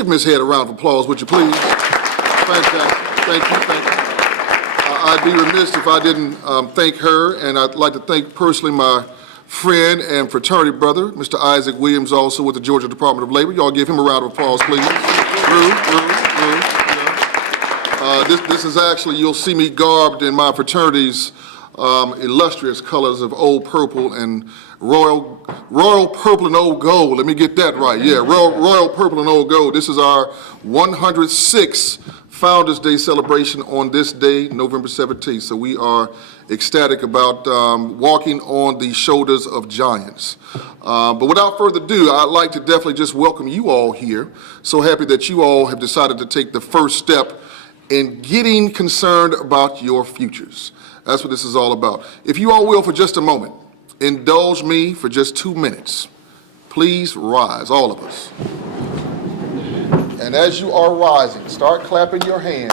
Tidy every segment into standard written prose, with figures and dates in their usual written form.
Give Ms. Head a round of applause, would you please? Fantastic. Thank you. Thank you. I'd be remiss if I didn't thank her, and I'd like to thank personally my friend and fraternity brother, Mr. Isaac Williams, also with the Georgia Department of Labor. Y'all give him a round of applause, please. This is actually, you'll see me garbed in my fraternity's illustrious colors of old purple and royal purple and old gold. Let me get that right. Yeah, royal purple and old gold. This is our 106th Founders Day celebration on this day, November 17th. So we are ecstatic about walking on the shoulders of giants. But without further ado, I'd like to definitely just welcome you all here. So happy that you all have decided to take the first step in getting concerned about your futures. That's what this is all about. If you all will, for just a moment, indulge me for just 2 minutes. Please rise, all of us. And as you are rising, start clapping your hands.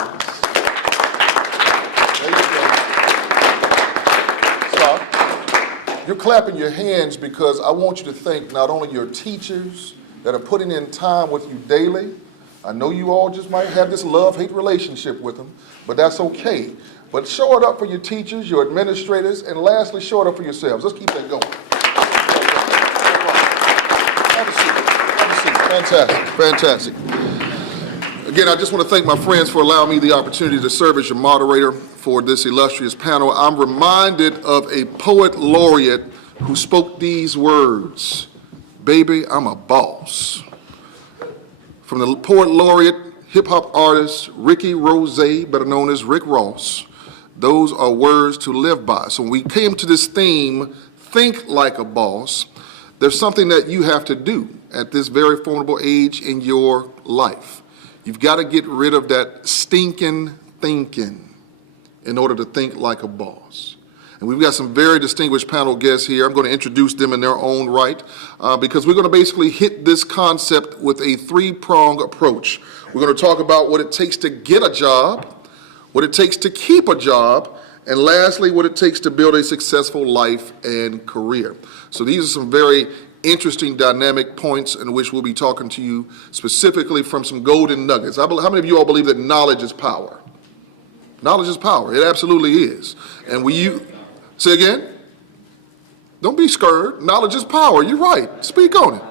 There you go. Stop. You're clapping your hands because I want you to thank not only your teachers that are putting in time with you daily. I know you all just might have this love-hate relationship with them, but that's okay. But show it up for your teachers, your administrators, and lastly, show it up for yourselves. Let's keep that going. Have a seat. Fantastic, fantastic. Again, I just want to thank my friends for allowing me the opportunity to serve as your moderator for this illustrious panel. I'm reminded of a poet laureate who spoke these words, "Baby, I'm a boss." From the poet laureate, hip-hop artist Ricky Rose, better known as Rick Ross. Those are words to live by. So when we came to this theme, think like a boss, there's something that you have to do at this very formidable age in your life. You've got to get rid of that stinking thinking in order to think like a boss. And we've got some very distinguished panel guests here. I'm going to introduce them in their own right because we're going to basically hit this concept with a three-pronged approach. We're going to talk about what it takes to get a job, what it takes to keep a job, and lastly, what it takes to build a successful life and career. So these are some very interesting dynamic points in which we'll be talking to you specifically from some golden nuggets. How many of you all believe that knowledge is power? Knowledge is power. It absolutely is. And say again? Don't be scared. Knowledge is power. You're right. Speak on it.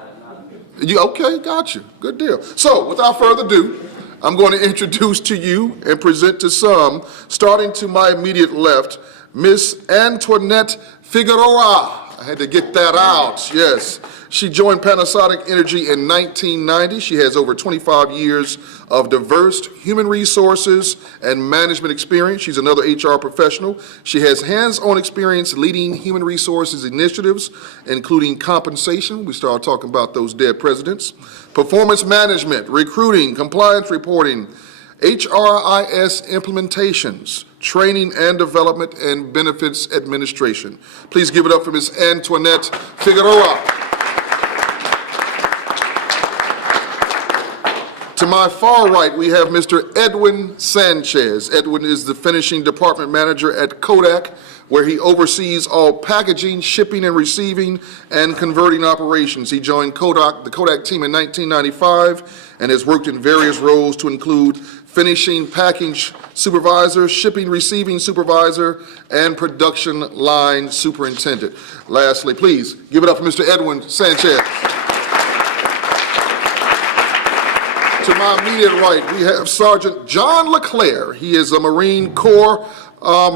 Okay, got you. Good deal. So without further ado, I'm going to introduce to you and present to some, starting to my immediate left, Miss Antoinette Figueroa. I had to get that out, yes. She joined Panasonic Energy in 1990. She has over 25 years of diverse human resources and management experience. She's another HR professional. She has hands-on experience leading human resources initiatives, including compensation. We started talking about those dead presidents. Performance management, recruiting, compliance reporting, HRIS implementations, training and development, and benefits administration. Please give it up for Ms. Antoinette Figueroa. To my far right, we have Mr. Edwin Sanchez. Edwin is the finishing department manager at Kodak, where he oversees all packaging, shipping and receiving, and converting operations. He joined the Kodak team in 1995 and has worked in various roles to include finishing packing supervisor, shipping receiving supervisor, and production line superintendent. Lastly, please give it up for Mr. Edwin Sanchez. To my immediate right, we have Sergeant John LeClaire. He is a Marine Corps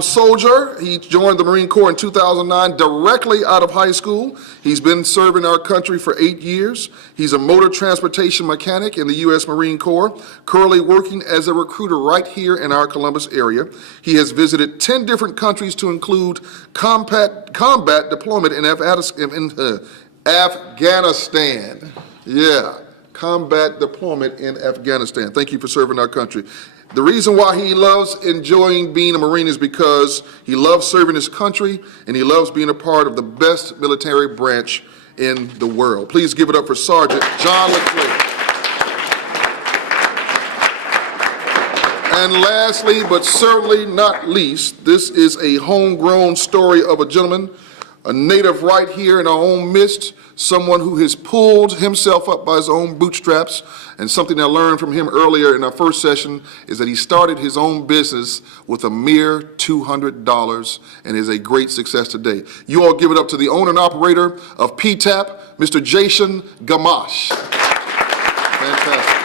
soldier. He joined the Marine Corps in 2009 directly out of high school. He's been serving our country for 8 years. He's a motor transportation mechanic in the U.S. Marine Corps, currently working as a recruiter right here in our Columbus area. He has visited 10 different countries to include combat deployment in Afghanistan. Yeah. Combat deployment in Afghanistan. Thank you for serving our country. The reason why he loves enjoying being a Marine is because he loves serving his country and he loves being a part of the best military branch in the world. Please give it up for Sergeant John LeClaire. And lastly, but certainly not least, this is a homegrown story of a gentleman a native right here in our own midst, someone who has pulled himself up by his own bootstraps. And something I learned from him earlier in our first session is that he started his own business with a mere $200 and is a great success today. You all give it up to the owner and operator of PTAP, Mr. Jason Gamache. Fantastic.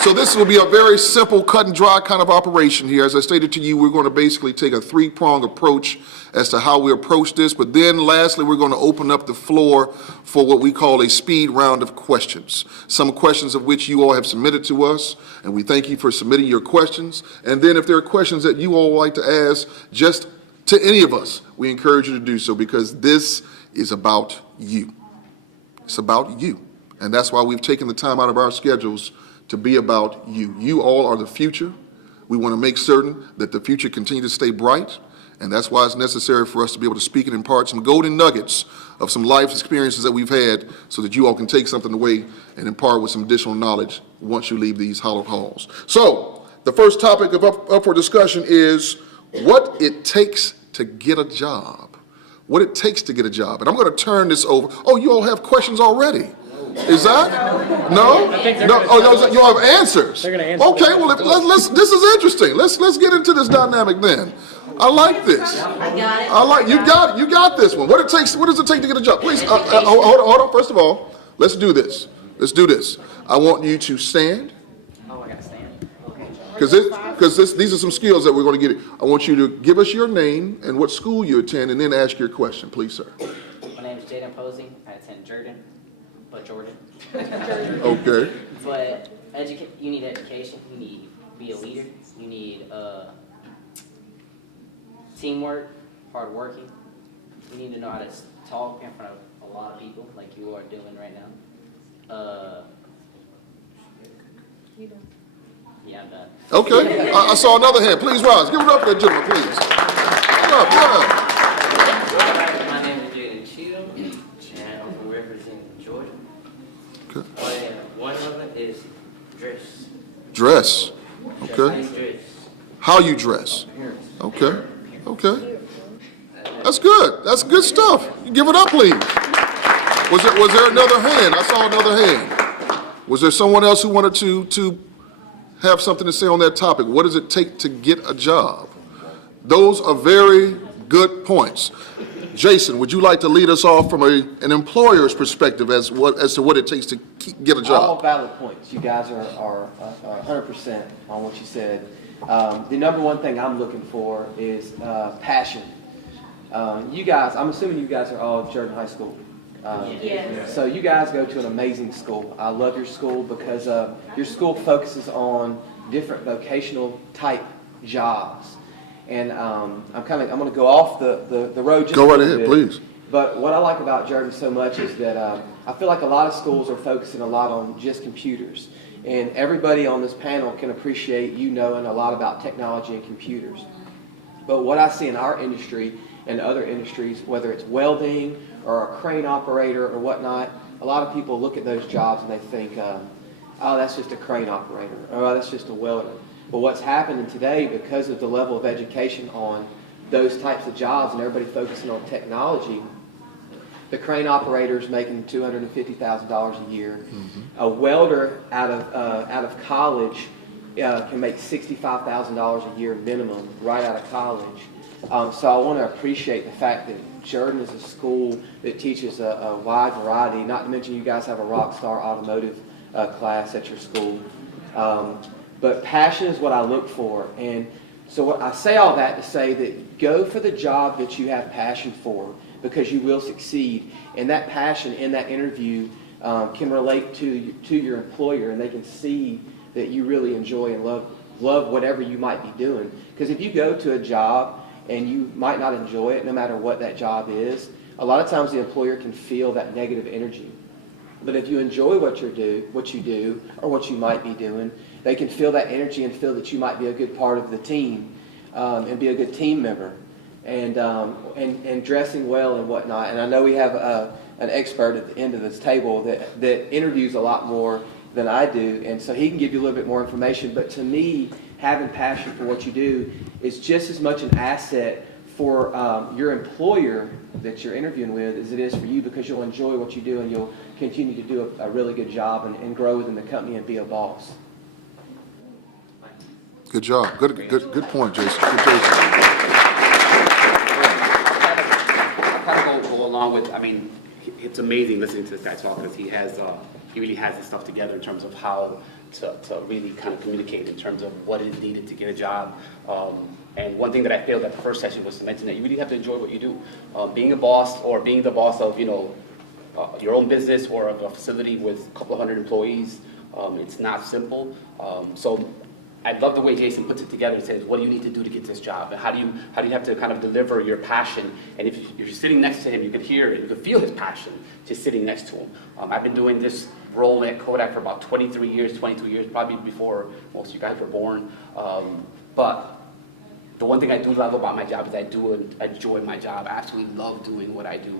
So this will be a very simple, cut and dry kind of operation here. As I stated to you, we're going to basically take a three-pronged approach as to how we approach this. But then lastly, we're going to open up the floor for what we call a speed round of questions. Some questions of which you all have submitted to us, and we thank you for submitting your questions. And then if there are questions that you all would like to ask just to any of us, we encourage you to do so, because this is about you. It's about you. And that's why we've taken the time out of our schedules to be about you. You all are the future. We want to make certain that the future continues to stay bright, and that's why it's necessary for us to be able to speak and impart some golden nuggets of some life experiences that we've had, so that you all can take something away and impart with some additional knowledge once you leave these hallowed halls. So the first topic up for discussion is what it takes to get a job. What it takes to get a job. And I'm going to turn this over. Oh, you all have questions already. Is that? No? No? Oh, no, you all have answers. They're gonna answer. Okay, well, let's, this is interesting. Let's get into this dynamic then. I like this. I like, you got this one. What does it take to get a job? Please, hold on. First of all, let's do this. Let's do this. I want you to stand. Oh, I gotta stand. Okay. Because these are some skills that we're going to get. I want you to give us your name and what school you attend, and then ask your question, please, sir. My name is Jaden Posey. I attend Jordan. Okay. But you need education. You need to be a leader. You need teamwork, hard working. You need to know how to talk in front of a lot of people, like you are doing right now. Yeah, I'm done. Okay. I saw another hand. Please rise. Give it up for that gentleman, please. Give it up, yeah. My name is Jaden Cheatham, and I'm from representing Georgia. Okay. One of them is dress. Dress. Okay. Dress. How you dress. Okay. Okay. That's good. That's good stuff. You give it up, please. Was there another hand? I saw another hand. Was there someone else who wanted to have something to say on that topic? What does it take to get a job? Those are very good points. Jason, would you like to lead us off from an employer's perspective as to what it takes to get a job? All valid points. You guys are 100% on what you said. The number one thing I'm looking for is passion. You guys, I'm assuming you guys are all Jordan High School. Yes. So you guys go to an amazing school. I love your school because your school focuses on different vocational type jobs. And I'm going to go off the road just Go right a little ahead, bit. please. But what I like about Jordan so much is that I feel like a lot of schools are focusing a lot on just computers. And everybody on this panel can appreciate you knowing a lot about technology and computers. But what I see in our industry and other industries, whether it's welding or a crane operator or whatnot, a lot of people look at those jobs and they think, oh, that's just a crane operator, or oh, that's just a welder. But what's happening today, because of the level of education on those types of jobs and everybody focusing on technology, the crane operator's making $250,000 a year. Mm-hmm. A welder out of college can make $65,000 a year minimum right out of college. So I want to appreciate the fact that Jordan is a school that teaches a wide variety, not to mention you guys have a Rockstar Automotive class at your school. But passion is what I look for. And so what I say all that to say that go for the job that you have passion for, because you will succeed. And that passion in that interview can relate to your employer, and they can see that you really enjoy and love whatever you might be doing. Because if you go to a job and you might not enjoy it, no matter what that job is, a lot of times the employer can feel that negative energy. But if you enjoy what you do, or what you might be doing, they can feel that energy and feel that you might be a good part of the team and be a good team member, and dressing well and whatnot. And I know we have an expert at the end of this table that interviews a lot more than I do, and so he can give you a little bit more information. But to me, having passion for what you do is just as much an asset for your employer that you're interviewing with as it is for you, because you'll enjoy what you do and you'll continue to do a really good job and grow within the company and be a boss. Good job. Good point, Jason. Good, Jason. I kind of go along with, I mean, it's amazing listening to this guy talk, because he really has his stuff together in terms of how to really kind of communicate in terms of what is needed to get a job. And one thing that I failed at the first session was to mention that you really have to enjoy what you do. Being a boss, or being the boss of, your own business or of a facility with a couple of hundred employees, it's not simple. So I love the way Jason puts it together and says, what do you need to do to get this job? And how do you have to kind of deliver your passion? And if you're sitting next to him, you can hear it, you can feel his passion just sitting next to him. I've been doing this role at Kodak for about 22 years, probably before most of you guys were born. But the one thing I do love about my job is I do enjoy my job. I absolutely love doing what I do.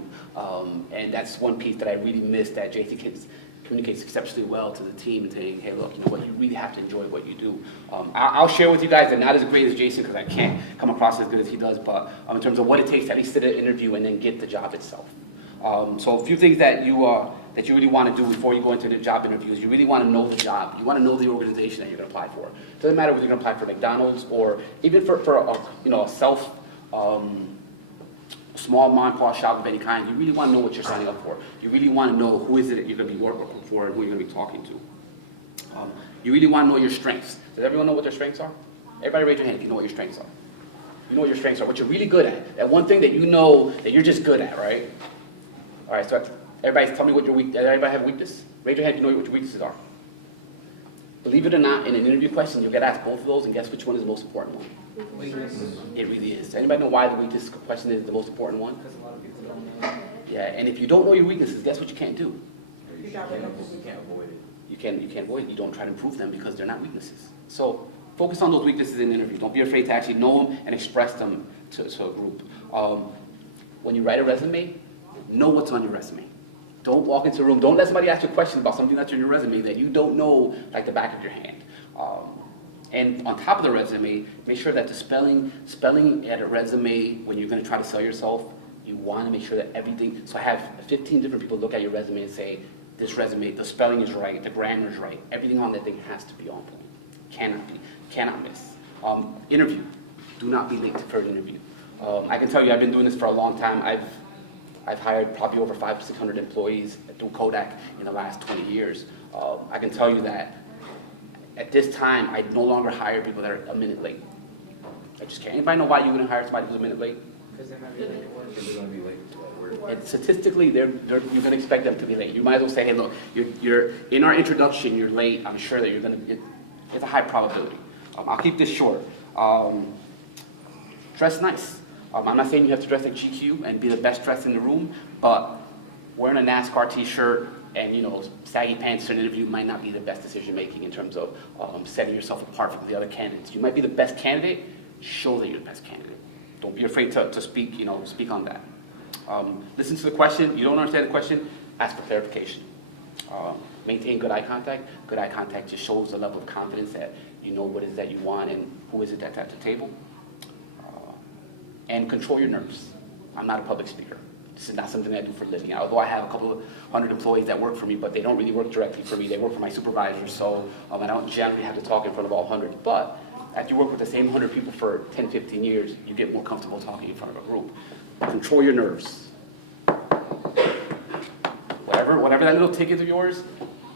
And that's one piece that I really miss, that Jason communicates exceptionally well to the team and saying, hey, look, you know what, you really have to enjoy what you do. I'll share with you guys that not as great as Jason, because I can't come across as good as he does, but in terms of what it takes to at least sit an interview and then get the job itself. So a few things that you really want to do before you go into the job interviews. You really want to know the job. You want to know the organization that you're going to apply for. It doesn't matter whether you're going to apply for McDonald's or even for a small mom and pop shop of any kind. You really want to know what you're signing up for. You really want to know who is it that you're going to be working for and who you're going to be talking to. You really want to know your strengths. Does everyone know what their strengths are? Everybody raise your hand if you know what your strengths are. You know what your strengths are, what you're really good at. That one thing that you know that you're just good at, right? All right, so everybody tell me what your weakness. Does everybody have a weakness? Raise your hand if you know what your weaknesses are. Believe it or not, in an interview question, you'll get asked both of those, and guess which one is the most important one? Weakness. It really is. Does anybody know why the weakness question is the most important one? Because a lot of people don't know. Yeah, and if you don't know your weaknesses, guess what you can't do? You can't avoid it. You can't avoid it. You don't try to improve them because they're not weaknesses. So focus on those weaknesses in interviews. Don't be afraid to actually know them and express them to a group. When you write a resume, know what's on your resume. Don't walk into a room. Don't let somebody ask you a question about something that's in your resume that you don't know like the back of your hand. And on top of the resume, make sure that the spelling at a resume, when you're going to try to sell yourself, you want to make sure that everything. So I have 15 different people look at your resume and say, this resume, the spelling is right, the grammar is right. Everything on that thing has to be on point. Cannot miss. Interview. Do not be late for an interview. I can tell you, I've been doing this for a long time. I've hired probably over 500 to 600 employees through Kodak in the last 20 years. I can tell you that at this time, I no longer hire people that are a minute late. I just can't. Anybody know why you wouldn't hire somebody who's a minute late? Because they might be late to work. Because they're going to be late to work. And statistically, you're going to expect them to be late. You might as well say, hey, look, you're in our introduction, you're late. I'm sure that you're going to get, it's a high probability. I'll keep this short. Dress nice. I'm not saying you have to dress like GQ and be the best dressed in the room, but wearing a NASCAR t-shirt and saggy pants to an interview might not be the best decision making in terms of setting yourself apart from the other candidates. You might be the best candidate. Show that you're the best candidate. Don't be afraid to speak. Speak on that. Listen to the question. You don't understand the question, ask for clarification. Maintain good eye contact. Good eye contact just shows the level of confidence that you know what it is that you want and who is it that's at the table. And control your nerves. I'm not a public speaker. This is not something I do for a living. Although I have a couple of hundred employees that work for me, but they don't really work directly for me. They work for my supervisors, so I don't generally have to talk in front of all 100. But after you work with the same 100 people for 10, 15 years, you get more comfortable talking in front of a group. Control your nerves. Whatever that little ticket of yours,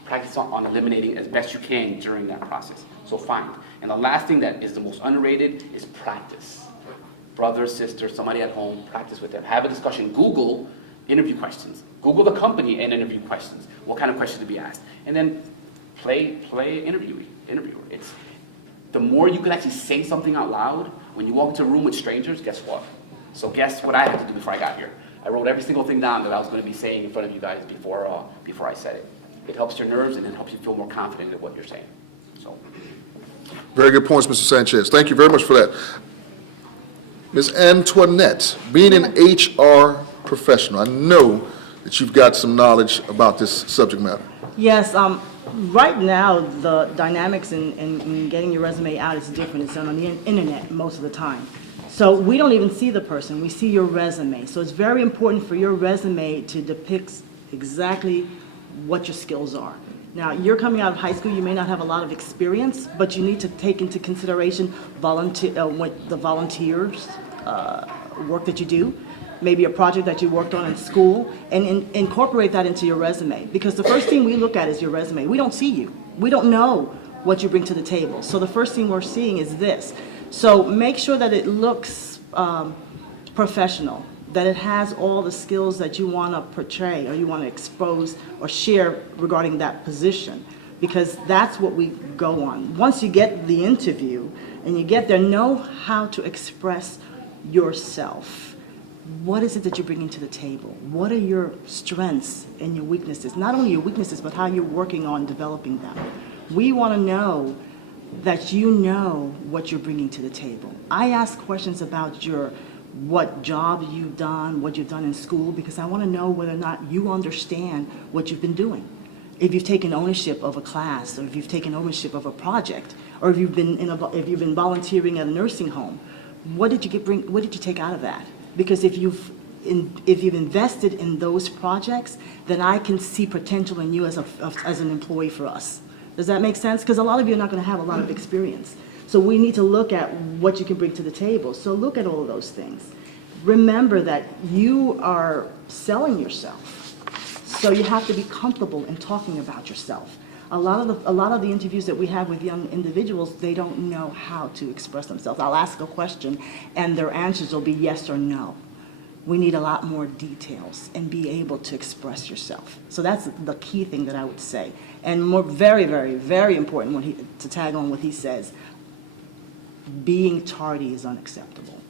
practice on eliminating as best you can during that process. So find. And the last thing that is the most underrated is practice. Brother, sister, somebody at home, practice with them. Have a discussion. Google interview questions. Google the company and interview questions. What kind of questions to be asked? And then play interviewer. It's the more you can actually say something out loud when you walk into a room with strangers, guess what? So guess what I had to do before I got here? I wrote every single thing down that I was going to be saying in front of you guys before I said it. It helps your nerves and it helps you feel more confident in what you're saying. So. Very good points, Mr. Sanchez. Thank you very much for that. Ms. Antoinette, being an HR professional, I know that you've got some knowledge about this subject matter. Yes, right now, the dynamics in getting your resume out is different. It's done on the internet most of the time. So we don't even see the person, we see your resume. So it's very important for your resume to depict exactly what your skills are. Now, you're coming out of high school, you may not have a lot of experience, but you need to take into consideration what the volunteers work that you do, maybe a project that you worked on in school, and incorporate that into your resume. Because the first thing we look at is your resume. We don't see you. We don't know what you bring to the table. So the first thing we're seeing is this. So make sure that it looks professional, that it has all the skills that you want to portray or you want to expose or share regarding that position, because that's what we go on. Once you get the interview and you get there, know how to express yourself. What is it that you're bringing to the table? What are your strengths and your weaknesses? Not only your weaknesses, but how you're working on developing them. We want to know that you know what you're bringing to the table. I ask questions about what job you've done, what you've done in school, because I want to know whether or not you understand what you've been doing. If you've taken ownership of a class, or if you've taken ownership of a project, or if you've been volunteering at a nursing home, what did you take out of that? Because if you've invested in those projects, then I can see potential in you as an employee for us. Does that make sense? Because a lot of you are not going to have a lot of experience. So we need to look at what you can bring to the table. So look at all of those things. Remember that you are selling yourself. So you have to be comfortable in talking about yourself. A lot of the interviews that we have with young individuals, they don't know how to express themselves. I'll ask a question and their answers will be yes or no. We need a lot more details and be able to express yourself. So that's the key thing that I would say. And very, very, very important to tag on what he says, being tardy is unacceptable.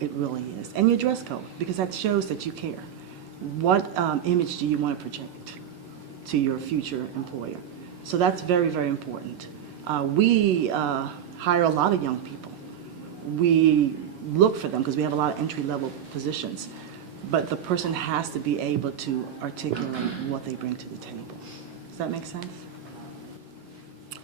It really is. And your dress code, because that shows that you care. What image do you want to project to your future employer? So that's very, very important. We hire a lot of young people. We look for them because we have a lot of entry-level positions. But the person has to be able to articulate what they bring to the table. Does that make sense?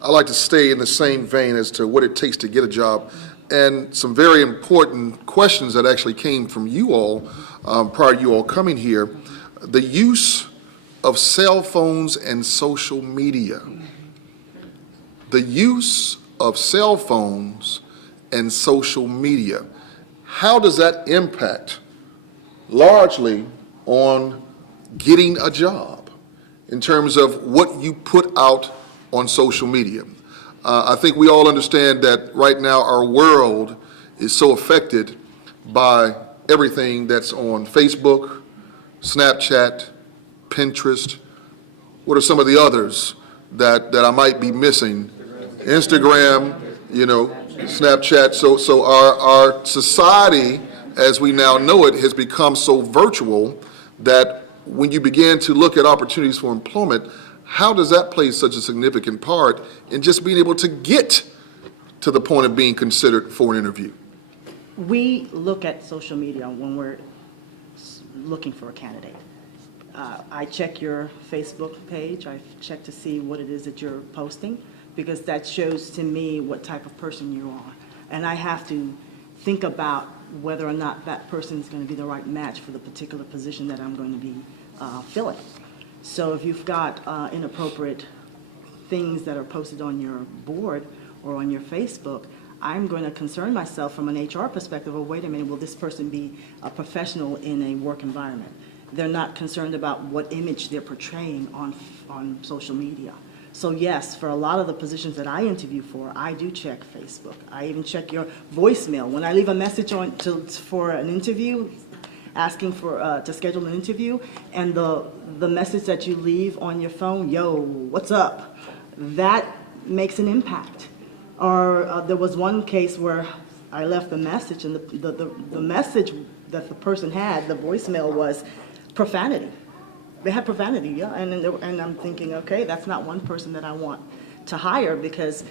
I like to stay in the same vein as to what it takes to get a job, and some very important questions that actually came from you all prior to you all coming here. The use of cell phones and social media. The use of cell phones and social media. How does that impact largely on getting a job in terms of what you put out on social media? I think we all understand that right now our world is so affected by everything that's on Facebook, Snapchat, Pinterest. What are some of the others that I might be missing? Instagram, Snapchat. So our society, as we now know it, has become so virtual that when you begin to look at opportunities for employment, how does that play such a significant part in just being able to get to the point of being considered for an interview? We look at social media when we're looking for a candidate. I check your Facebook page. I check to see what it is that you're posting, because that shows to me what type of person you are. And I have to think about whether or not that person is going to be the right match for the particular position that I'm going to be filling. So if you've got inappropriate things that are posted on your board or on your Facebook, I'm going to concern myself from an HR perspective, oh, wait a minute, will this person be a professional in a work environment? They're not concerned about what image they're portraying on social media. So yes, for a lot of the positions that I interview for, I do check Facebook. I even check your voicemail. When I leave a message for an interview, asking to schedule an interview, and the message that you leave on your phone, yo, what's up? That makes an impact. Or there was one case where I left a message, and the message that the person had, the voicemail, was profanity. They had profanity, yeah, and I'm thinking, okay, that's not one person that I want to hire, because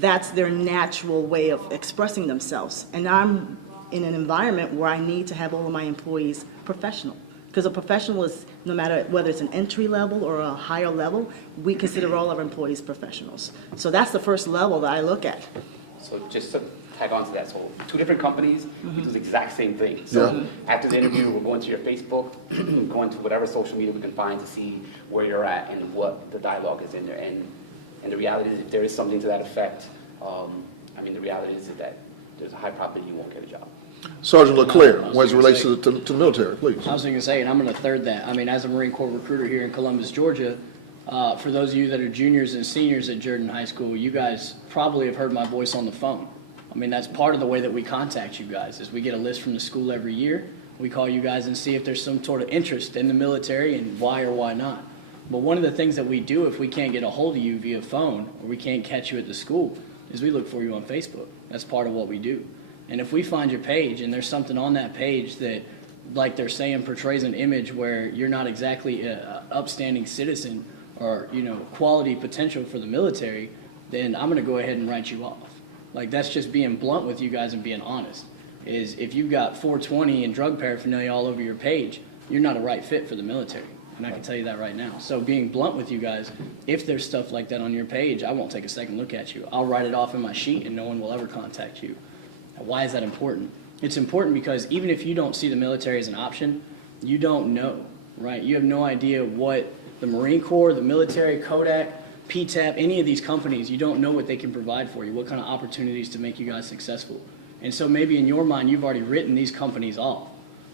that's their natural way of expressing themselves. And I'm in an environment where I need to have all of my employees professional. Because a professional is, no matter whether it's an entry level or a higher level, we consider all our employees professionals. So that's the first level that I look at. So just to tag on to that. So 2 different companies, we do the exact same thing. So after the interview, we're going to your Facebook, going to whatever social media we can find to see where you're at and what the dialogue is in there. And the reality is, if there is something to that effect, I mean, the reality is that there's a high probability you won't get a job. Sergeant Leclerc, I was as it gonna relates say- to the military, please. I was going to say, and I'm going to third that. I mean, as a Marine Corps recruiter here in Columbus, Georgia, for those of you that are juniors and seniors at Jordan High School, you guys probably have heard my voice on the phone. I mean, that's part of the way that we contact you guys, is we get a list from the school every year. We call you guys and see if there's some sort of interest in the military and why or why not. But one of the things that we do if we can't get a hold of you via phone or we can't catch you at the school is we look for you on Facebook. That's part of what we do. And if we find your page and there's something on that page that, like they're saying, portrays an image where you're not exactly an upstanding citizen or, you know, quality potential for the military, then I'm going to go ahead and write you off. Like, that's just being blunt with you guys and being honest. Is if you've got 420 and drug paraphernalia all over your page, you're not a right fit for the military. And I can tell you that right now. So being blunt with you guys, if there's stuff like that on your page, I won't take a second look at you. I'll write it off in my sheet and no one will ever contact you. Why is that important? It's important because even if you don't see the military as an option, you don't know, right? You have no idea what the Marine Corps, the military, Kodak, PTAP, any of these companies, you don't know what they can provide for you, what kind of opportunities to make you guys successful. And so maybe in your mind, you've already written these companies off.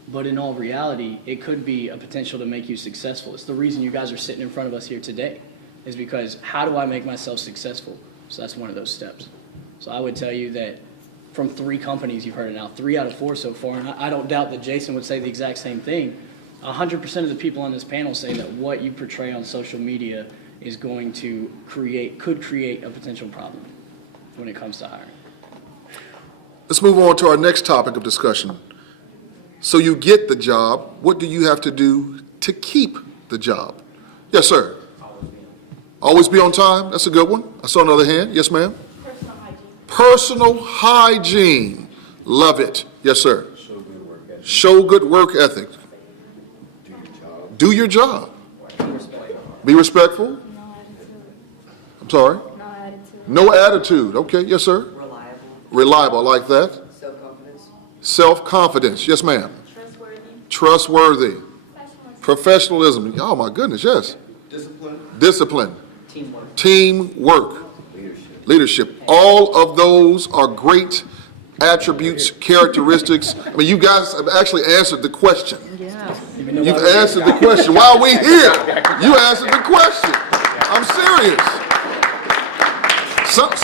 But in all reality, it could be a potential to make you successful. It's the reason you guys are sitting in front of us here today, is because how do I make myself successful? So that's one of those steps. So I would tell you that from 3 companies, you've heard it now, 3 out of 4 so far, and I don't doubt that Jason would say the exact same thing. 100% of the people on this panel say that what you portray on social media is going to could create a potential problem when it comes to hiring. Let's move on to our next topic of discussion. So you get the job, what do you have to do to keep the job? Yes, sir. Always be on time? That's a good one. I saw another hand. Yes, ma'am. Personal hygiene. Personal hygiene. Love it. Yes, sir. Show good work ethic. Do your job. Be respectful. No attitude. I'm sorry. No attitude. No attitude. Okay. Yes, sir. Reliable, Reliable. I like that. self-confidence, Self-confidence. Yes, ma'am. Trustworthy. Trustworthy. Professionalism. Professionalism. Oh, my goodness. Yes. Discipline. Teamwork. Teamwork. Leadership. All of those are great attributes, characteristics. I mean, you guys have actually answered the question. Yeah. You've answered the question. While we here, you answered the question. I'm serious.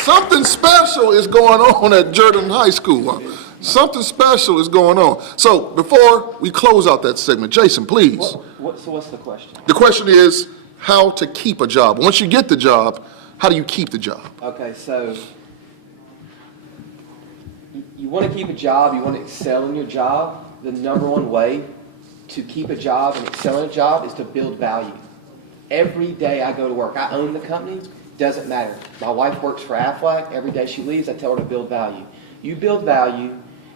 Something special is going on at Jordan High School. Something special is going on. So before we close out that segment, Jason, please. So what's the question? The question is how to keep a job. Once you get the job, how do you keep the job? Okay, so you want to keep a job, you want to excel in your job. The number one way to keep a job and excel in a job is to build value. Every day I go to work, I own the company, doesn't matter. My wife works for Aflac. Every day she leaves, I tell her to build value. You build value,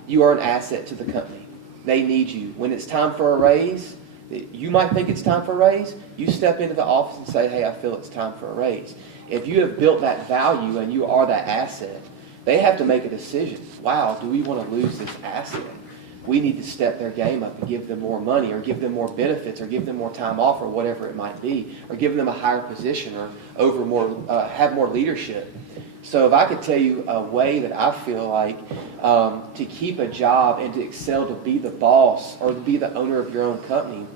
you are an asset to the company. They need you. When it's time for a raise, you might think it's time for a raise. You step into the office and say, hey, I feel it's time for a raise. If you have built that value and you are that asset, they have to make a decision. Wow, do we want to lose this asset? We need to step their game up and give them more money or give them more benefits or give them more time off or whatever it might be, or give them a higher position or have more leadership. So if I could tell you a way that I feel like to keep a job and to excel, to be the boss or to be the owner of your own company,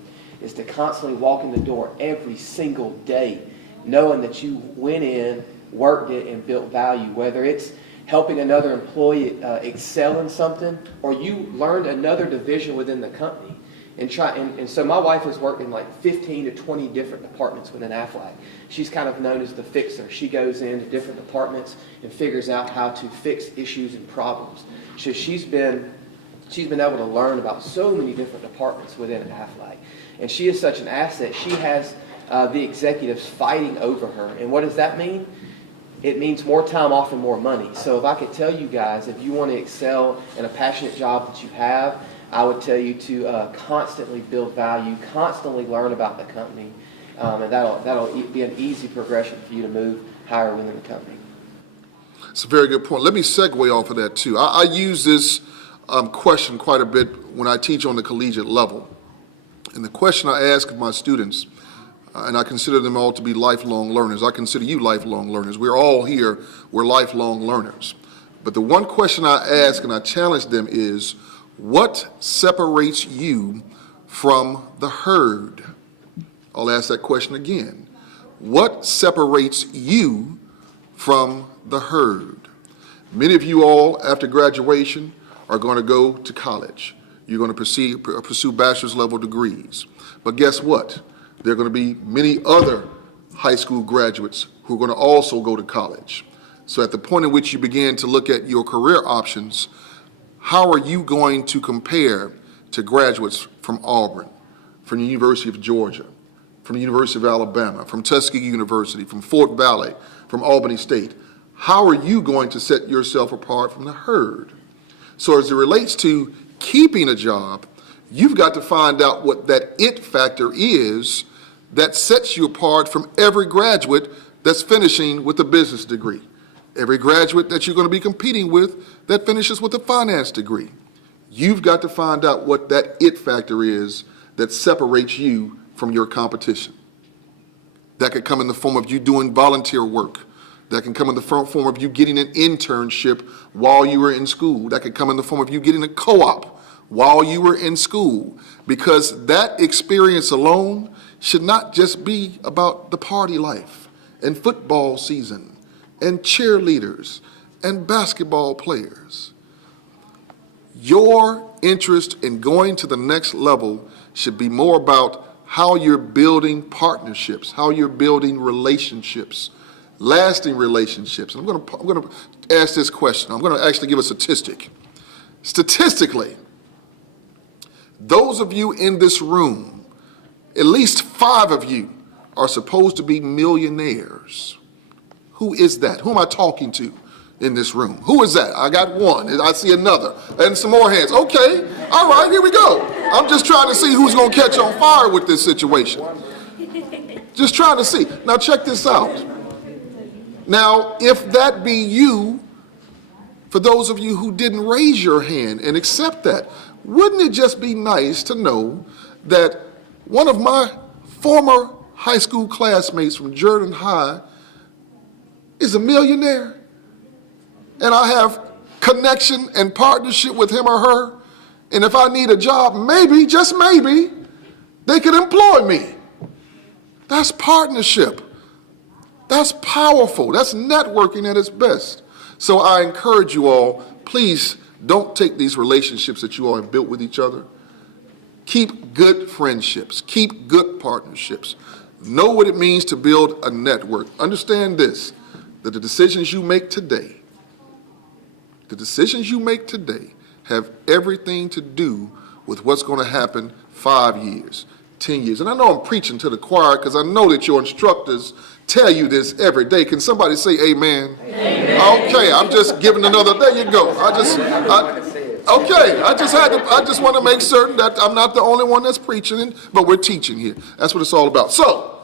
is to constantly walk in the door every single day knowing that you went in, worked it, and built value, whether it's helping another employee excel in something, or you learned another division within the company. And so my wife has worked in like 15 to 20 different departments within Aflac. She's kind of known as the fixer. She goes into different departments and figures out how to fix issues and problems. So she's been able to learn about so many different departments within Aflac. And she is such an asset. She has the executives fighting over her. And what does that mean? It means more time off and more money. So if I could tell you guys, if you want to excel in a passionate job that you have, I would tell you to constantly build value, constantly learn about the company, and that'll be an easy progression for you to move higher within the company. It's a very good point. Let me segue off of that, too. I use this question quite a bit when I teach on the collegiate level. And the question I ask of my students, and I consider them all to be lifelong learners. I consider you lifelong learners. We're all here. We're lifelong learners. But the one question I ask and I challenge them is, what separates you from the herd? I'll ask that question again. What separates you from the herd? Many of you all, after graduation, are going to go to college. You're going to pursue bachelor's level degrees. But guess what? There are going to be many other high school graduates who are going to also go to college. So at the point in which you begin to look at your career options, how are you going to compare to graduates from Auburn, from the University of Georgia, from the University of Alabama, from Tuskegee University, from Fort Valley, from Albany State? How are you going to set yourself apart from the herd? So as it relates to keeping a job, you've got to find out what that it factor is that sets you apart from every graduate that's finishing with a business degree, every graduate that you're going to be competing with that finishes with a finance degree. You've got to find out what that it factor is that separates you from your competition. That could come in the form of you doing volunteer work. That can come in the form of you getting an internship while you were in school. That could come in the form of you getting a co-op while you were in school. Because that experience alone should not just be about the party life and football season and cheerleaders and basketball players. Your interest in going to the next level should be more about how you're building partnerships, how you're building relationships, lasting relationships. And I'm going to ask this question. I'm going to actually give a statistic. Statistically, those of you in this room, at least 5 of you are supposed to be millionaires. Who is that? Who am I talking to in this room? Who is that? I got one. I see another. And some more hands. Okay. All right, here we go. I'm just trying to see who's going to catch on fire with this situation. Just trying to see. Now check this out. Now, if that be you, for those of you who didn't raise your hand and accept that, wouldn't it just be nice to know that one of my former high school classmates from Jordan High is a millionaire? And I have connection and partnership with him or her. And if I need a job, maybe, just maybe, they could employ me. That's partnership. That's powerful. That's networking at its best. So I encourage you all, please don't take these relationships that you all have built with each other. Keep good friendships. Keep good partnerships. Know what it means to build a network. Understand this, that the decisions you make today have everything to do with what's going to happen 5 years, 10 years. And I know I'm preaching to the choir because I know that your instructors tell you this every day. Can somebody say amen? Amen. Okay, I'm just giving another, there you go. I just want to make certain that I'm not the only one that's preaching, but we're teaching here. That's what it's all about. So,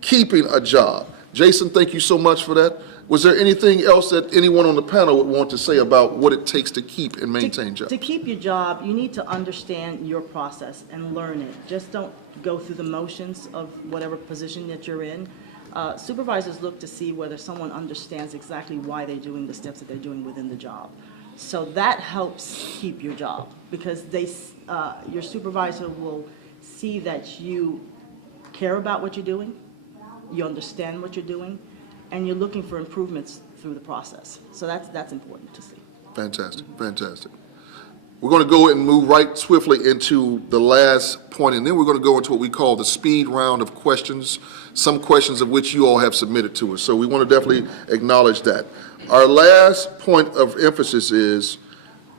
keeping a job. Jason, thank you so much for that. Was there anything else that anyone on the panel would want to say about what it takes to keep and maintain jobs? To keep your job, you need to understand your process and learn it. Just don't go through the motions of whatever position that you're in. Supervisors look to see whether someone understands exactly why they're doing the steps that they're doing within the job. So that helps keep your job because your supervisor will see that you care about what you're doing, you understand what you're doing, and you're looking for improvements through the process. So that's important to see. Fantastic, fantastic. We're going to go and move right swiftly into the last point, and then we're going to go into what we call the speed round of questions, some questions of which you all have submitted to us. So we want to definitely acknowledge that. Our last point of emphasis is,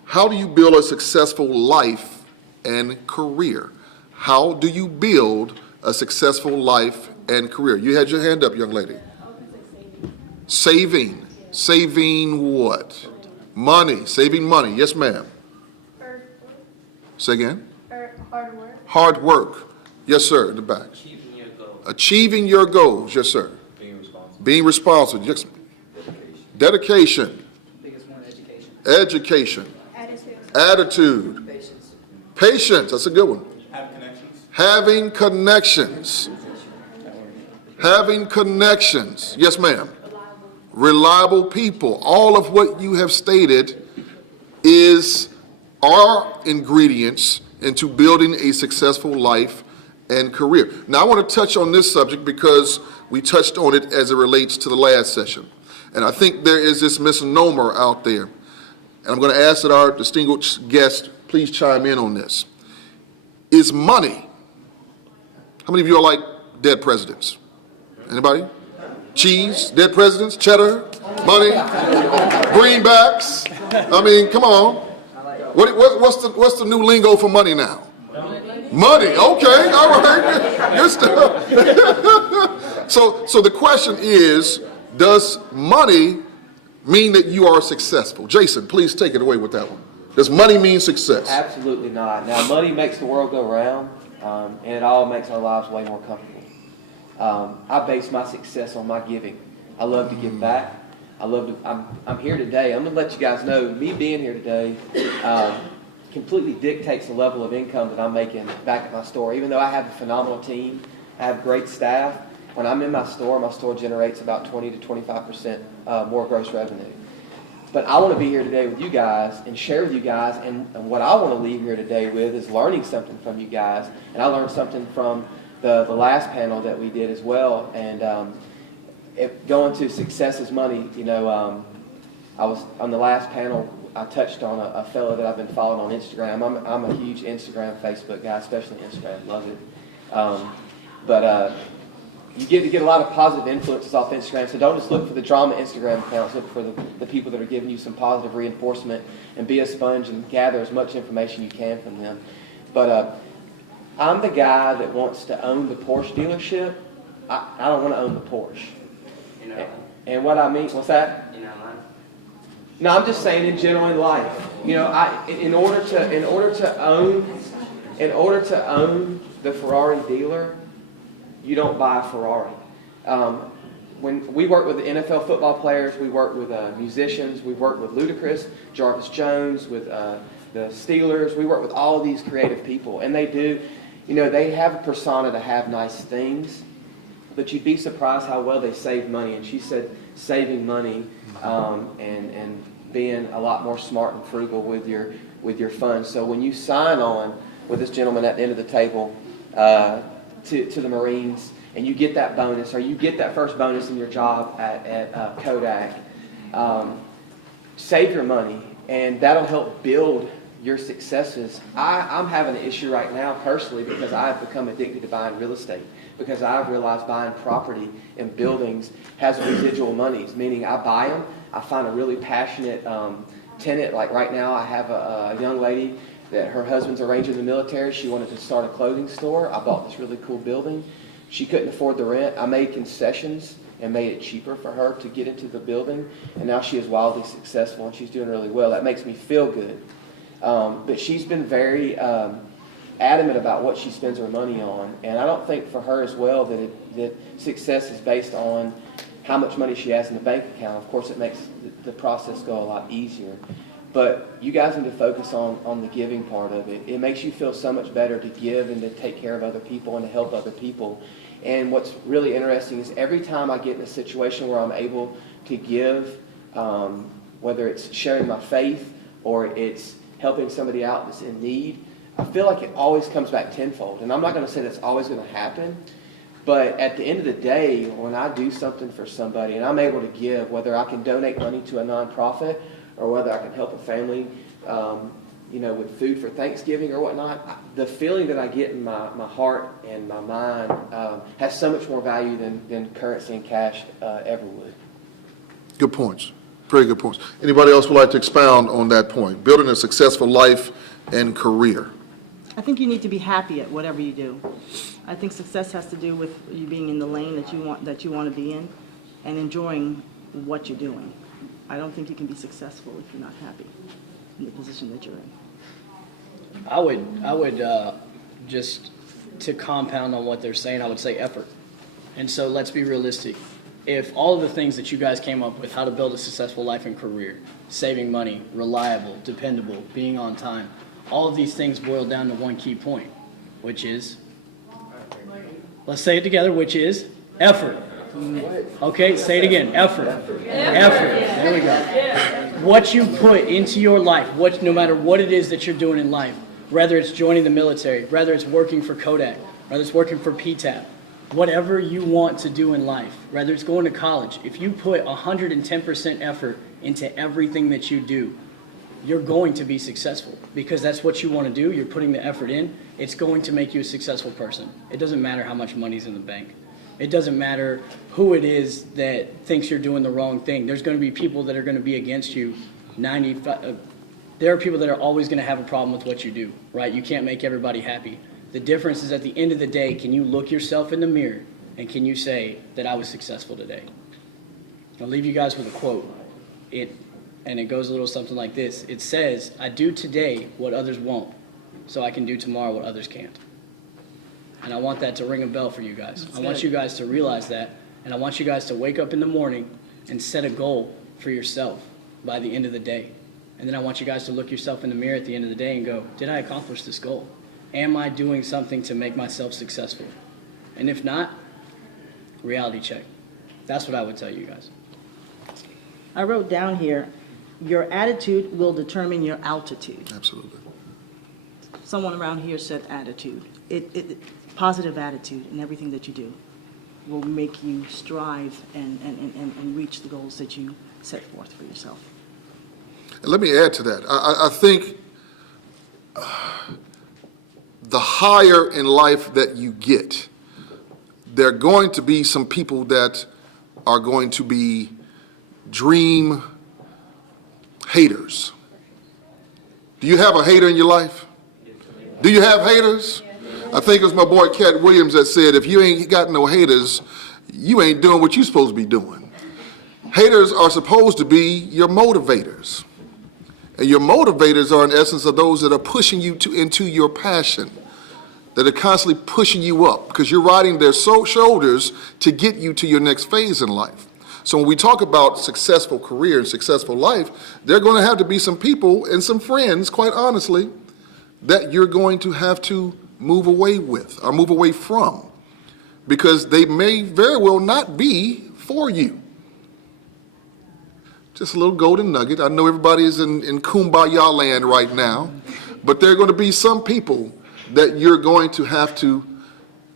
how do you build a successful life and career? How do you build a successful life and career? You had your hand up, young lady. Saving. Saving what? Money. Saving money. Yes, ma'am. Say again? Hard work. Hard work. Yes, sir, in the back. Achieving your goals. Achieving your goals. Yes, sir. Being responsible. Being responsible. Yes. dedication, Biggest one, education. education, Attitude. attitude, Patience. patience, that's a good one. Have connections. Having connections. Having connections. Yes, ma'am. Reliable people. All of what you have stated are ingredients into building a successful life and career. Now, I want to touch on this subject because we touched on it as it relates to the last session. And I think there is this misnomer out there. And I'm going to ask that our distinguished guest please chime in on this. Is money, how many of you are like dead presidents? Anybody? Cheese, dead presidents, cheddar, money, greenbacks. I mean, come on. What's the new lingo for money now? Money, okay, all right, good stuff. So the question is, does money mean that you are successful? Jason, please take it away with that one. Does money mean success? Absolutely not. Now, money makes the world go round, and it all makes our lives way more comfortable. I base my success on my giving. I love to give back. I'm here today. I'm going to let you guys know, me being here today completely dictates the level of income that I'm making back at my store. Even though I have a phenomenal team, I have great staff, when I'm in my store generates about 20 to 25% more gross revenue. But I want to be here today with you guys and share with you guys, and what I want to leave here today with is learning something from you guys. And I learned something from the last panel that we did as well. And going to success is money, I was on the last panel, I touched on a fellow that I've been following on Instagram. I'm a huge Instagram, Facebook guy, especially Instagram, love it. You get a lot of positive influences off Instagram, so don't just look for the drama Instagram accounts, look for the people that are giving you some positive reinforcement, and be a sponge and gather as much information you can from them. But I'm the guy that wants to own the Porsche dealership. I don't want to own the Porsche. You know, And what I mean, what's that? you know, like, No, I'm just saying in general in life. In order to own the Ferrari dealer, you don't buy a Ferrari. When we work with the NFL football players, we work with musicians, we work with Ludacris, Jarvis Jones, with the Steelers. We work with all of these creative people, and they do, they have a persona to have nice things, but you'd be surprised how well they save money. And she said saving money and being a lot more smart and frugal with your funds. So when you sign on with this gentleman at the end of the table to the Marines, and you get that bonus, or you get that first bonus in your job at Kodak, save your money, and that'll help build your successes. I'm having an issue right now personally because I've become addicted to buying real estate, because I've realized buying property and buildings has residual monies, meaning I buy them, I find a really passionate tenant. Like right now I have a young lady that her husband's a ranger in the military. She wanted to start a clothing store. I bought this really cool building. She couldn't afford the rent. I made concessions and made it cheaper for her to get into the building, and now she is wildly successful and she's doing really well. That makes me feel good. But she's been very adamant about what she spends her money on, and I don't think for her as well that success is based on how much money she has in the bank account. Of course, it makes the process go a lot easier. But you guys need to focus on the giving part of it. It makes you feel so much better to give and to take care of other people and to help other people. And what's really interesting is every time I get in a situation where I'm able to give, whether it's sharing my faith or it's helping somebody out that's in need, I feel like it always comes back tenfold. And I'm not going to say that's always going to happen, but at the end of the day, when I do something for somebody and I'm able to give, whether I can donate money to a nonprofit or whether I can help a family, with food for Thanksgiving or whatnot, the feeling that I get in my heart and my mind has so much more value than currency and cash ever would. Good points. Very good points. Anybody else would like to expound on that point? Building a successful life and career. I think you need to be happy at whatever you do. I think success has to do with you being in the lane that you want to be in and enjoying what you're doing. I don't think you can be successful if you're not happy in the position that you're in. I would just to compound on what they're saying, I would say effort. And so let's be realistic. if all of the things that you guys came up with, how to build a successful life and career, saving money, reliable, dependable, being on time, all of these things boil down to one key point, which is, let's say it together, which is effort. Okay, say it again, effort. Effort, there we go. What you put into your life, no matter what it is that you're doing in life, whether it's joining the military, whether it's working for Kodak, whether it's working for PTAP, whatever you want to do in life, whether it's going to college, if you put 110% effort into everything that you do, you're going to be successful because that's what you want to do. You're putting the effort in. It's going to make you a successful person. It doesn't matter how much money's in the bank. It doesn't matter who it is that thinks you're doing the wrong thing. There's going to be people that are going to be against you. There are people that are always going to have a problem with what you do, right? You can't make everybody happy. The difference is at the end of the day, can you look yourself in the mirror and can you say that I was successful today? I'll leave you guys with a quote. And it goes a little something like this. It says, I do today what others won't, so I can do tomorrow what others can't. And I want that to ring a bell for you guys. I want you guys to realize that, and I want you guys to wake up in the morning and set a goal for yourself by the end of the day. And then I want you guys to look yourself in the mirror at the end of the day and go, did I accomplish this goal? Am I doing something to make myself successful? And if not, reality check. That's what I would tell you guys. I wrote down here, your attitude will determine your altitude. Absolutely. Someone around here said attitude. Positive attitude in everything that you do will make you strive and reach the goals that you set forth for yourself. And let me add to that. I think the higher in life that you get, there are going to be some people that are going to be dream haters. Do you have a hater in your life? Do you have haters? I think it was my boy Cat Williams that said, if you ain't got no haters, you ain't doing what you're supposed to be doing. Haters are supposed to be your motivators. And your motivators are in essence of those that are pushing you into your passion, that are constantly pushing you up because you're riding their shoulders to get you to your next phase in life. So when we talk about successful career and successful life, there are going to have to be some people and some friends, quite honestly, that you're going to have to move away with or move away from because they may very well not be for you. Just a little golden nugget. I know everybody is in kumbaya land right now, but there are going to be some people that you're going to have to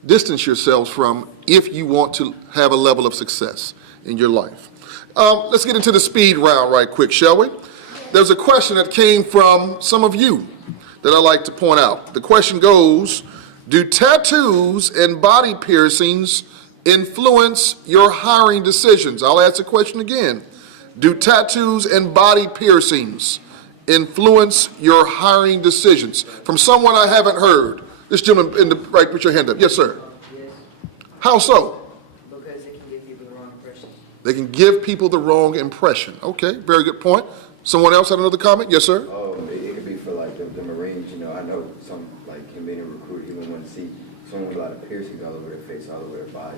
distance yourselves from if you want to have a level of success in your life. Let's get into the speed round right quick, shall we? There's a question that came from some of you that I'd like to point out. The question goes, do tattoos and body piercings influence your hiring decisions? I'll ask the question again. Do tattoos and body piercings influence your hiring decisions? From someone I haven't heard. This gentleman in the right, put your hand up. Yes, sir. Yes, How so? because it can give people the wrong impression. They can give people the wrong impression. Okay, very good point. Someone else had another comment? Yes, sir. It could be for like the Marines, you know, I know some, like him being a recruiter, he wouldn't want to see someone with a lot of piercings all over their face, all over their body,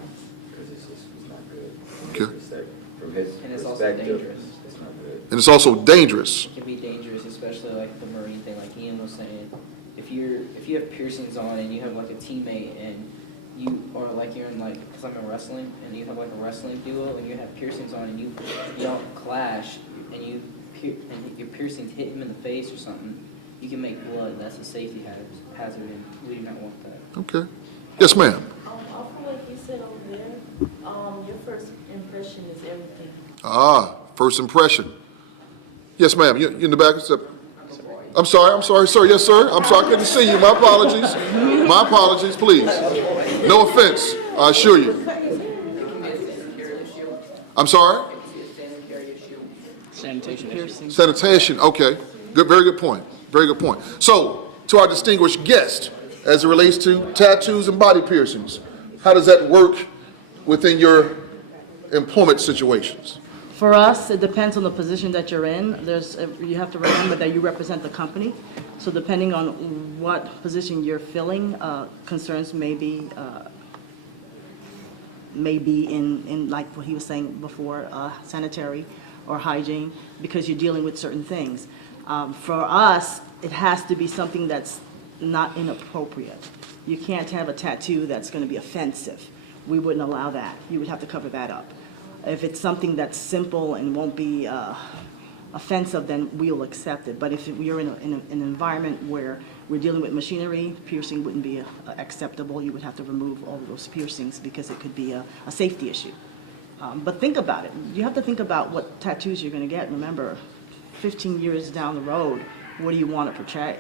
because it's not good. Okay. From his And it's also perspective, dangerous. it's not good. And it's also dangerous. It can be dangerous, especially like the Marine thing, like Ian was saying. If you have piercings on and you have like a teammate and you're in like, because I'm in wrestling, and you have like a wrestling duo and you have piercings on and you don't clash and your piercings hit him in the face or something, you can make blood. That's a safety hazard, and we do not want that. Okay. Yes, ma'am. I feel like you said over there, your first impression is everything. First impression. Yes, ma'am. You in the back? I'm sorry, sir. Yes, sir. I'm sorry, I couldn't see you. My apologies. My apologies, please. No offense, I assure you. I'm sorry? Sanitation issue. Sanitation, okay. Good, very good point. Very good point. So, to our distinguished guest, as it relates to tattoos and body piercings, how does that work within your employment situations? For us, it depends on the position that you're in. You have to remember that you represent the company. So depending on what position you're filling, concerns may be may be in like what he was saying before, sanitary or hygiene, because you're dealing with certain things. For us, it has to be something that's not inappropriate. You can't have a tattoo that's going to be offensive. We wouldn't allow that. You would have to cover that up. If it's something that's simple and won't be offensive, then we'll accept it. But if you're in an environment where we're dealing with machinery, piercing wouldn't be acceptable. You would have to remove all of those piercings because it could be a safety issue. But think about it. You have to think about what tattoos you're going to get. Remember, 15 years down the road, what do you want to portray?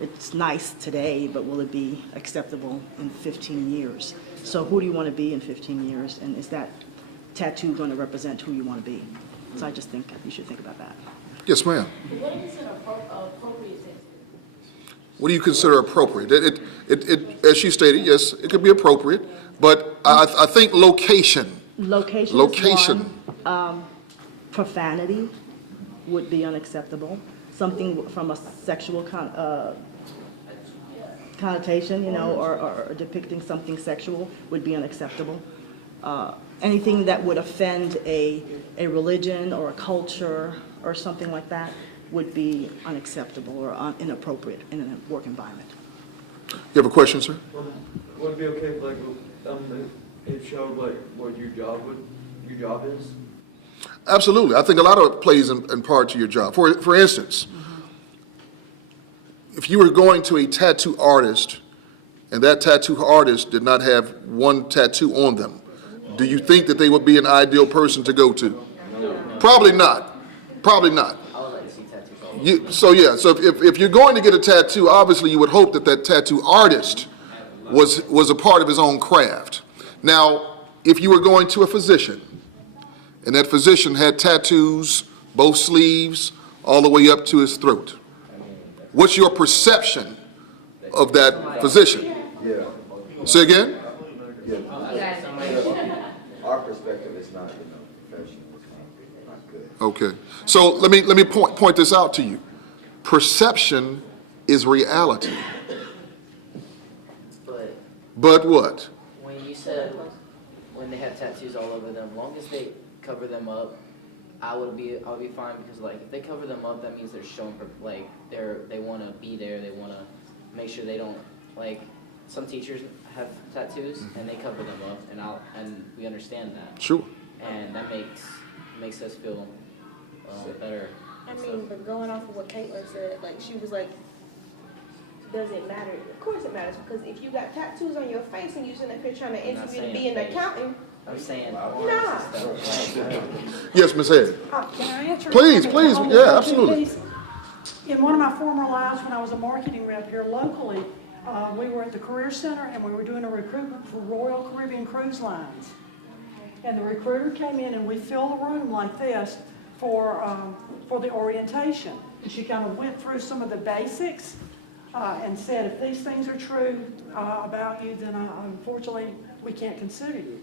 It's nice today, but will it be acceptable in 15 years? So who do you want to be in 15 years? And is that tattoo going to represent who you want to be? So I just think you should think about that. Yes, ma'am. What is an appropriate tattoo? What do you consider appropriate? As she stated, yes, it could be appropriate, but I think location. Location Location. is one. Profanity would be unacceptable. Something from a sexual connotation, or depicting something sexual would be unacceptable. Anything that would offend a religion or a culture or something like that would be unacceptable or inappropriate in a work environment. You have a question, sir? Would it be okay if, like, it showed, like, what your job is? Absolutely. I think a lot of it plays in part to your job. For instance, if you were going to a tattoo artist and that tattoo artist did not have one tattoo on them, do you think that they would be an ideal person to go to? Probably not. Probably not. I would like to see tattoos all over. So if you're going to get a tattoo, obviously you would hope that that tattoo artist was a part of his own craft. Now, if you were going to a physician and that physician had tattoos, both sleeves, all the way up to his throat, what's your perception of that physician? Yeah, Say again? yeah. Our perspective is not, professional, it's not good. Okay. So let me point this out to you. Perception is reality. But what? When you said when they have tattoos all over them, long as they cover them up, I'll be fine, because like if they cover them up, that means they're showing like they want to be there. They want to make sure they don't, like, some teachers have tattoos and they cover them up, and we understand that. Sure. And that makes us feel better. I mean, but going off of what Caitlin said, like, she was like, does it matter? Of course it matters, because if you got tattoos on your face and you're sitting up here trying to I'm not interview to saying be an face. accountant, I'm saying, nah. Yes, Ms. Head. Can I answer? Please, a please, comment yeah, or two, absolutely. please? In one of my former lives, when I was a marketing rep here locally, we were at the Career Center and we were doing a recruitment for Royal Caribbean Cruise Lines. And the recruiter came in and we filled the room like this for the orientation. And she kind of went through some of the basics and said, if these things are true about you, then unfortunately we can't consider you.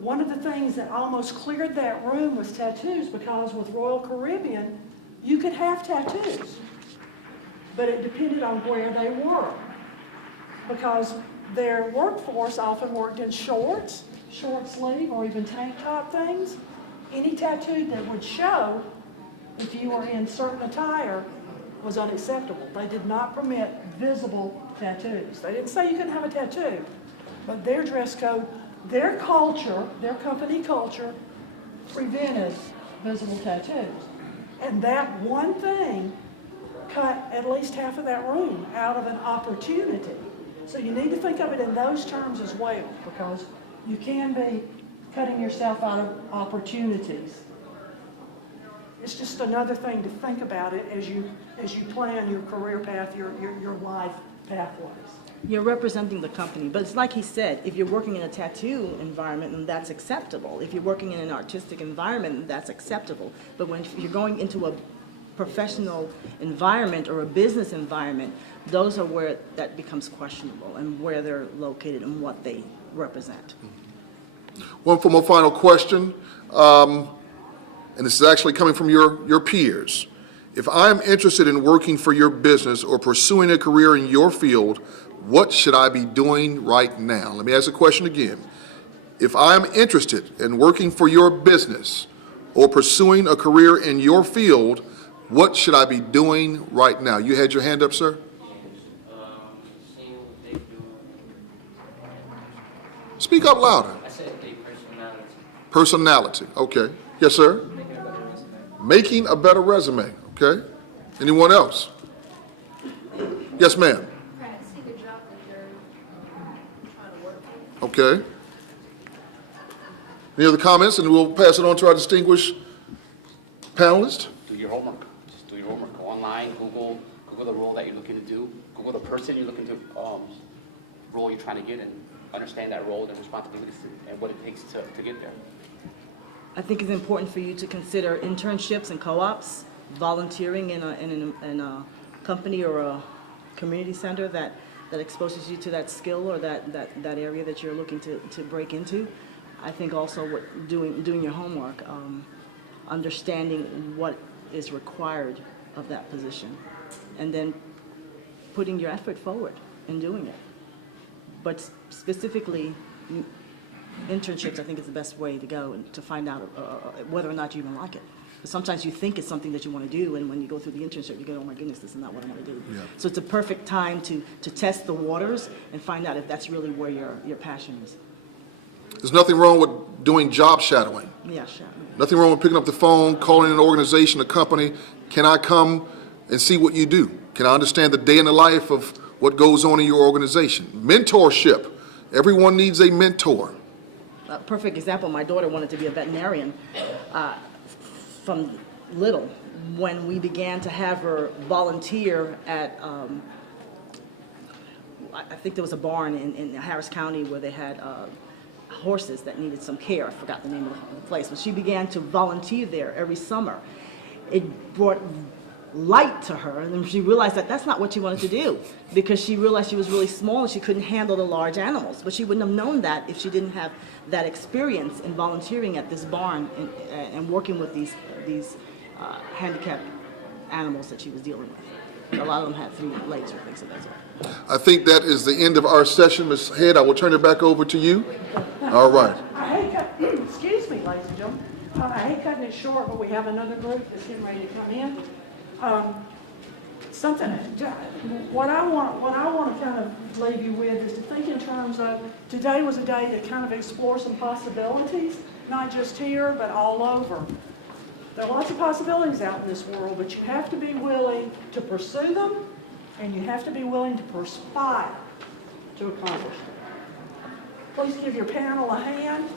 One of the things that almost cleared that room was tattoos, because with Royal Caribbean, you could have tattoos, but it depended on where they were, because their workforce often worked in shorts, short sleeve, or even tank top things. Any tattoo that would show if you were in certain attire was unacceptable. They did not permit visible tattoos. They didn't say you couldn't have a tattoo, but their dress code, their culture, their company culture prevented visible tattoos. And that one thing cut at least half of that room out of an opportunity. So you need to think of it in those terms as well, because you can be cutting yourself out of opportunities. It's just another thing to think about it as you plan your career path, your life pathways. You're representing the company, but it's like he said, if you're working in a tattoo environment, then that's acceptable. If you're working in an artistic environment, then that's acceptable. But when you're going into a professional environment or a business environment, those are where that becomes questionable, and where they're located and what they represent. One for my final question, and this is actually coming from your peers. If I am interested in working for your business or pursuing a career in your field, what should I be doing right now? Let me ask the question again. if I am interested in working for your business or pursuing a career in your field, what should I be doing right now? You had your hand up, sir? Seeing what they do. Speak up louder. I said their personality. Personality, okay. Yes, sir? Making a better resume, okay. Anyone else? Yes, ma'am. Practicing a job that they're trying to work in. Okay. Any other comments? And we'll pass it on to our distinguished panelist. Do your homework. Just do your homework. Go online, Google the role that you're looking to do. Google the person you're looking to, role you're trying to get in. Understand that role and responsibilities and what it takes to get there. I think it's important for you to consider internships and co-ops, volunteering in a company or a community center that exposes you to that skill or that area that you're looking to break into. I think also doing your homework, understanding what is required of that position, and then putting your effort forward in doing it. But specifically, internships, I think, is the best way to go and to find out whether or not you even like it. Because sometimes you think it's something that you want to do, and when you go through the internship, you go, oh my goodness, this is not what I want to do. Yeah. So it's a perfect time to test the waters and find out if that's really where your passion is. There's nothing wrong with doing job shadowing. Yeah, sure. Nothing wrong with picking up the phone, calling an organization, a company. Can I come and see what you do? Can I understand the day in the life of what goes on in your organization? Mentorship. Everyone needs a mentor. A perfect example, my daughter wanted to be a veterinarian from little. When we began to have her volunteer at, I think there was a barn in Harris County where they had horses that needed some care. I forgot the name of the place, but she began to volunteer there every summer. It brought light to her, and then she realized that that's not what she wanted to do, because she realized she was really small and she couldn't handle the large animals. But she wouldn't have known that if she didn't have that experience in volunteering at this barn and working with these handicapped animals that she was dealing with. A lot of them had 3 legs or things of that sort. I think that is the end of our session. Ms. Head, I will turn it back over to you. All right. I hate excuse me, ladies and gentlemen. I hate cutting it short, but we have another group that's getting ready to come in. What I want to kind of leave you with is to think in terms of today was a day to kind of explore some possibilities, not just here, but all over. There are lots of possibilities out in this world, but you have to be willing to pursue them, and you have to be willing to perspire to accomplish them. Please give your panel a hand.